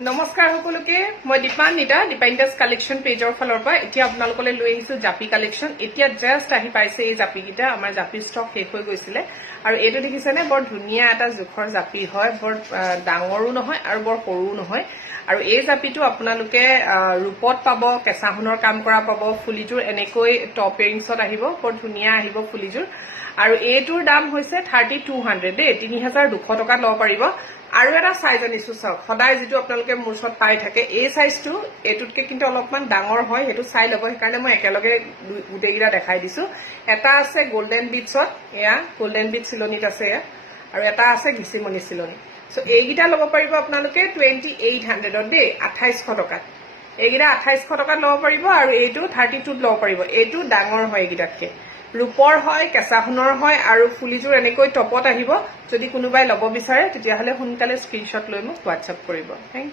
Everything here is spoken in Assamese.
নমস্কাৰ সকলোকে মই দীপান্বিতা দীপান্বিতাছ কালেকশ্যন পেজৰ ফালৰ পৰা এতিয়া আপোনালোকলৈ লৈ আহিছো জাপি কালেকশ্যন এতিয়া জাস্ট আহি পাইছে এই জাপিকিটা আমাৰ জাপি ষ্টক শেষ হৈ গৈছিলে আৰু এইটো দেখিছেনে বৰ ধুনীয়া এটা জোখৰ জাপি হয় বৰ ডাঙৰো নহয় আৰু বৰ সৰুও নহয় আৰু এই জাপিটো আপোনালোকে ৰূপত পাব কেঁচা সোণৰ কাম কৰা পাব ফুলিজোৰ এনেকৈ টপ ইয়েৰিংছত আহিব বৰ ধুনীয়া আহিব ফুলিজোৰ আৰু এইটোৰ দাম হৈছে 3200 দেই 3200 টকাত লব পাৰিব আৰু এটা সাইজ আনিছো চাওক সদায় যেটো আপোনালোকে মুৰছত পাই থাকে এই সাইজটো এটুটকে কিন্তু অলপমান ডাঙৰ হয় হেতু চাই লব সেইকাৰণে মই একেলগে গুটেগিৰা দেখাই দিছো এটা আছে গোল্ডেন বিটছত এয়া গোল্ডেন বিট চিলনিত আছে আৰু এটা আছে ঘিচিমনি চিলনি সো এইগিটা লব পাৰিব আপোনালোকে 2800 দেই 2800 টকাত এইগিটা 2800 টকাত লব পাৰিব আৰু এইটো 32 লব পাৰিব এইটো ডাঙৰ হয় এইগিটাতকে ৰূপৰ হয় কেঁচা সোণৰ হয় আৰু ফুলিজোৰ এনেকৈ টপত আহিব যদি কোনোবাই লব বিচাৰে তেতিয়া হলে সোনকালে স্ক্ৰিনশ্বট লৈ মোক WhatsApp কৰিব থ্যাংক